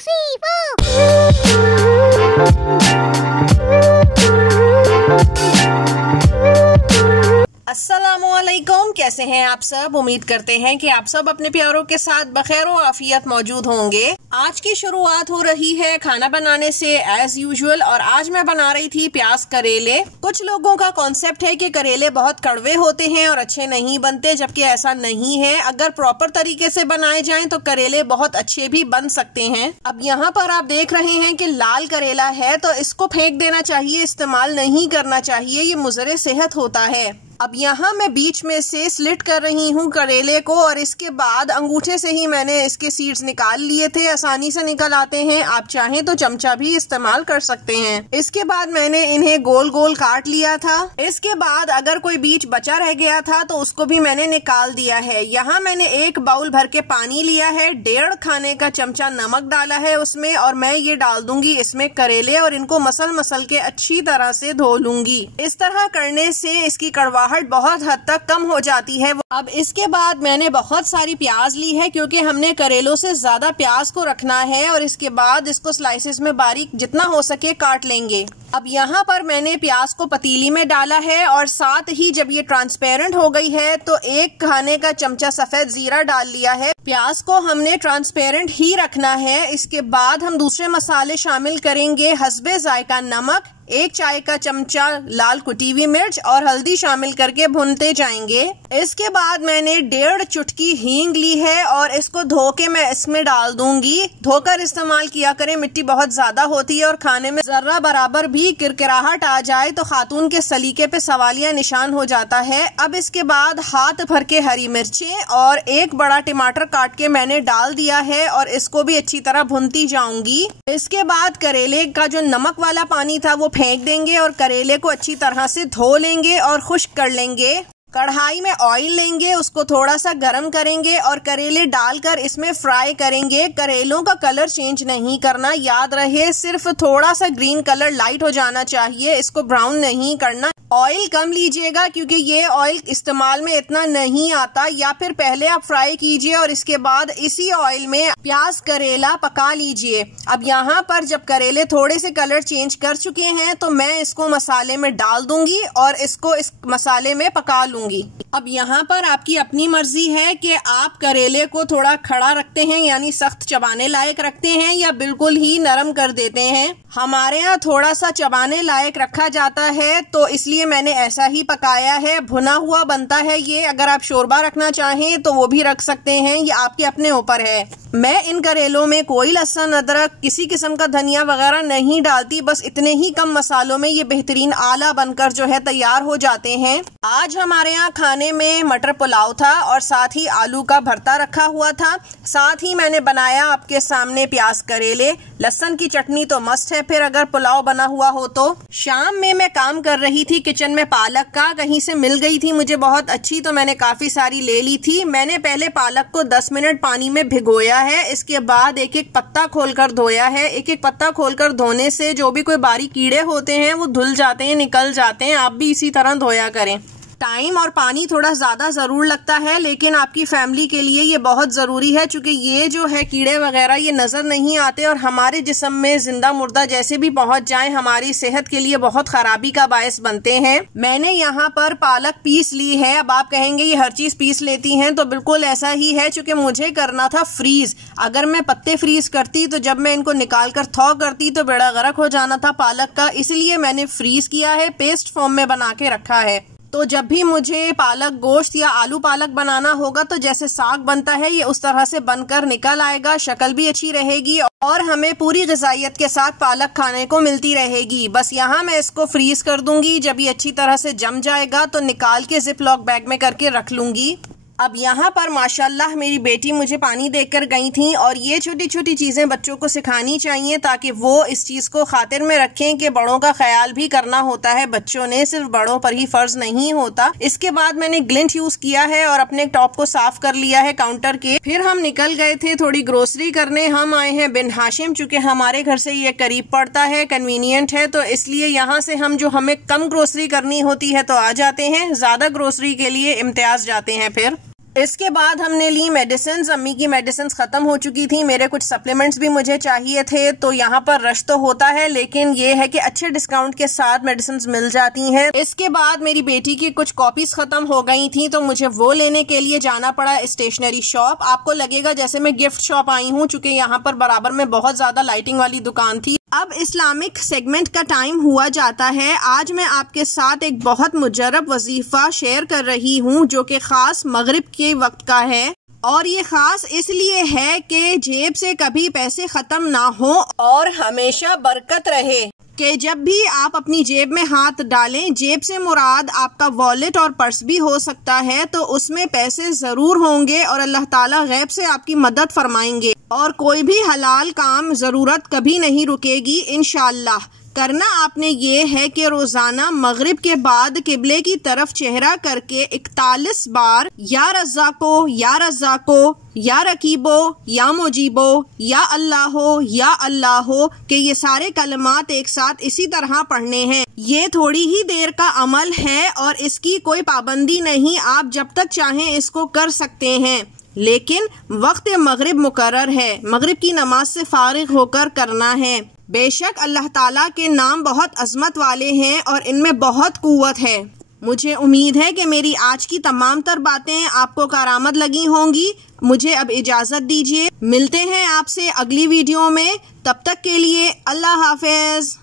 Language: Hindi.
3, 4। अस्सलामुअलैकुम, कैसे हैं आप सब। उम्मीद करते हैं कि आप सब अपने प्यारों के साथ बखैर व आफियत मौजूद होंगे। आज की शुरुआत हो रही है खाना बनाने से एज यूजुअल, और आज मैं बना रही थी प्याज करेले। कुछ लोगों का कॉन्सेप्ट है कि करेले बहुत कड़वे होते हैं और अच्छे नहीं बनते, जबकि ऐसा नहीं है। अगर प्रॉपर तरीके से बनाए जाएं तो करेले बहुत अच्छे भी बन सकते हैं। अब यहाँ पर आप देख रहे हैं कि लाल करेला है, तो इसको फेंक देना चाहिए, इस्तेमाल नहीं करना चाहिए, ये मुज़रे सेहत होता है। अब यहाँ मैं बीच में से स्लिट कर रही हूँ करेले को, और इसके बाद अंगूठे से ही मैंने इसके सीड्स निकाल लिए थे। आसानी से निकल आते हैं, आप चाहें तो चमचा भी इस्तेमाल कर सकते हैं। इसके बाद मैंने इन्हें गोल गोल काट लिया था। इसके बाद अगर कोई बीच बचा रह गया था तो उसको भी मैंने निकाल दिया है। यहाँ मैंने 1 बाउल भर के पानी लिया है, 1.5 खाने का चमचा नमक डाला है उसमें, और मैं ये डाल दूंगी इसमें करेले, और इनको मसल के अच्छी तरह से धो लूंगी। इस तरह करने से इसकी कड़वा बहुत हद तक कम हो जाती है। अब इसके बाद मैंने बहुत सारी प्याज ली है, क्योंकि हमने करेलों से ज्यादा प्याज को रखना है, और इसके बाद इसको स्लाइसेस में बारीक जितना हो सके काट लेंगे। अब यहाँ पर मैंने प्याज को पतीली में डाला है, और साथ ही जब ये ट्रांसपेरेंट हो गई है तो 1 खाने का चमचा सफेद जीरा डाल लिया है। प्याज को हमने ट्रांसपेरेंट ही रखना है। इसके बाद हम दूसरे मसाले शामिल करेंगे। हस्बे जायका नमक, 1 चाय का चमचा लाल कुटी हुई मिर्च और हल्दी शामिल करके भूनते जाएंगे। इसके बाद मैंने 1.5 चुटकी हींग ली है, और इसको धो के मैं इसमें डाल दूंगी। धोकर इस्तेमाल किया करें, मिट्टी बहुत ज्यादा होती है और खाने में जर्रा बराबर भी किरकिराहट आ जाए तो खातून के सलीके पे सवालिया निशान हो जाता है। अब इसके बाद हाथ भर के हरी मिर्चें और 1 बड़ा टमाटर काट के मैंने डाल दिया है, और इसको भी अच्छी तरह भूनती जाऊंगी। इसके बाद करेले का जो नमक वाला पानी था वो फेंक देंगे, और करेले को अच्छी तरह से धो लेंगे और खुश्क कर लेंगे। कढ़ाई में ऑयल लेंगे, उसको थोड़ा सा गरम करेंगे और करेले डालकर इसमें फ्राई करेंगे। करेलों का कलर चेंज नहीं करना, याद रहे, सिर्फ थोड़ा सा ग्रीन कलर लाइट हो जाना चाहिए, इसको ब्राउन नहीं करना। ऑयल कम लीजिएगा, क्योंकि ये ऑयल इस्तेमाल में इतना नहीं आता। या फिर पहले आप फ्राई कीजिए और इसके बाद इसी ऑयल में प्याज करेला पका लीजिए। अब यहाँ पर जब करेले थोड़े से कलर चेंज कर चुके हैं तो मैं इसको मसाले में डाल दूंगी और इसको इस मसाले में पका लूंगी। अब यहाँ पर आपकी अपनी मर्जी है कि आप करेले को थोड़ा खड़ा रखते हैं, यानी सख्त चबाने लायक रखते हैं, या बिल्कुल ही नरम कर देते हैं। हमारे यहाँ थोड़ा सा चबाने लायक रखा जाता है, तो इसलिए मैंने ऐसा ही पकाया है। भुना हुआ बनता है ये। अगर आप शोरबा रखना चाहें तो वो भी रख सकते हैं, ये आपके अपने ऊपर है। मैं इन करेलों में कोई लहसुन अदरक, किसी किस्म का धनिया वगैरह नहीं डालती, बस इतने ही कम मसालों में ये बेहतरीन आला बनकर जो है तैयार हो जाते हैं। आज हमारे यहाँ खाने में मटर पुलाव था, और साथ ही आलू का भरता रखा हुआ था। साथ ही मैंने बनाया आपके सामने प्याज करेले। लहसुन की चटनी तो मस्ट है फिर अगर पुलाव बना हुआ हो तो। शाम में मैं काम कर रही थी किचन में पालक का, कहीं से मिल गई थी मुझे बहुत अच्छी, तो मैंने काफी सारी ले ली थी। मैंने पहले पालक को 10 मिनट पानी में भिगोया है। इसके बाद एक एक पत्ता खोलकर धोया है। एक एक पत्ता खोलकर धोने से जो भी कोई बारीक कीड़े होते हैं वो धुल जाते हैं, निकल जाते हैं। आप भी इसी तरह धोया करें। टाइम और पानी थोड़ा ज़्यादा ज़रूर लगता है, लेकिन आपकी फैमिली के लिए ये बहुत ज़रूरी है, क्योंकि ये जो है कीड़े वगैरह ये नज़र नहीं आते, और हमारे जिस्म में जिंदा मुर्दा जैसे भी पहुंच जाएं हमारी सेहत के लिए बहुत ख़राबी का बायस बनते हैं। मैंने यहाँ पर पालक पीस ली है। अब आप कहेंगे ये हर चीज़ पीस लेती हैं, तो बिल्कुल ऐसा ही है, क्योंकि मुझे करना था फ्रीज़। अगर मैं पत्ते फ्रीज करती तो जब मैं इनको निकाल कर थौ करती तो बेड़ा गर्क हो जाना था पालक का, इसलिए मैंने फ्रीज किया है, पेस्ट फॉर्म में बना के रखा है। तो जब भी मुझे पालक गोश्त या आलू पालक बनाना होगा तो जैसे साग बनता है ये उस तरह से बनकर निकल आएगा, शक्ल भी अच्छी रहेगी और हमें पूरी ग़िज़ाइयत के साथ पालक खाने को मिलती रहेगी। बस यहाँ मैं इसको फ्रीज कर दूंगी। जब ये अच्छी तरह से जम जाएगा तो निकाल के जिप लॉक बैग में करके रख लूंगी। अब यहाँ पर माशाल्लाह मेरी बेटी मुझे पानी देकर गई थी, और ये छोटी छोटी चीज़ें बच्चों को सिखानी चाहिए ताकि वो इस चीज़ को खातिर में रखें कि बड़ों का ख्याल भी करना होता है बच्चों ने, सिर्फ बड़ों पर ही फ़र्ज नहीं होता। इसके बाद मैंने ग्लिंट यूज़ किया है और अपने टॉप को साफ कर लिया है काउंटर के। फिर हम निकल गए थे थोड़ी ग्रोसरी करने। हम आए हैं बिन हाशिम, चूँकि हमारे घर से ये करीब पड़ता है, कन्वीनियंट है, तो इसलिए यहाँ से हम जो हमें कम ग्रोसरी करनी होती है तो आ जाते हैं, ज़्यादा ग्रोसरी के लिए इम्तियाज़ जाते हैं। फिर इसके बाद हमने ली मेडिसिन। अम्मी की मेडिसिन ख़त्म हो चुकी थी, मेरे कुछ सप्लीमेंट्स भी मुझे चाहिए थे, तो यहाँ पर रश तो होता है लेकिन ये है कि अच्छे डिस्काउंट के साथ मेडिसिन मिल जाती हैं। इसके बाद मेरी बेटी की कुछ कॉपीज ख़त्म हो गई थी तो मुझे वो लेने के लिए जाना पड़ा स्टेशनरी शॉप। आपको लगेगा जैसे मैं गिफ्ट शॉप आई हूँ, चूँकि यहाँ पर बराबर में बहुत ज़्यादा लाइटिंग वाली दुकान थी। अब इस्लामिक सेगमेंट का टाइम हुआ जाता है। आज मैं आपके साथ एक बहुत मुजरब वजीफा शेयर कर रही हूँ जो कि खास मगरिब के वक्त का है, और ये खास इसलिए है कि जेब से कभी पैसे खत्म ना हो और हमेशा बरकत रहे। कि जब भी आप अपनी जेब में हाथ डालें, जेब से मुराद आपका वॉलेट और पर्स भी हो सकता है, तो उसमें पैसे जरूर होंगे और अल्लाह ताला गैब से आपकी मदद फरमाएंगे और कोई भी हलाल काम जरूरत कभी नहीं रुकेगी इंशाअल्लाह। करना आपने ये है कि रोजाना मगरिब के बाद किबले की तरफ चेहरा करके 41 बार या रज़्ज़ाको, या रज़्ज़ाको, या रकीबो, या मुजीबो, या अल्लाहो के ये सारे कलमात एक साथ इसी तरह पढ़ने हैं। ये थोड़ी ही देर का अमल है और इसकी कोई पाबंदी नहीं, आप जब तक चाहें इसको कर सकते हैं, लेकिन वक्त मगरिब मुकर्रर है, मगरिब की नमाज से फारिग होकर करना है। बेशक अल्लाह ताला के नाम बहुत अजमत वाले हैं और इनमें बहुत कुव्वत है। मुझे उम्मीद है कि मेरी आज की तमाम तर बातें आपको कारामद लगी होंगी। मुझे अब इजाज़त दीजिए, मिलते हैं आपसे अगली वीडियो में। तब तक के लिए अल्लाह हाफिज।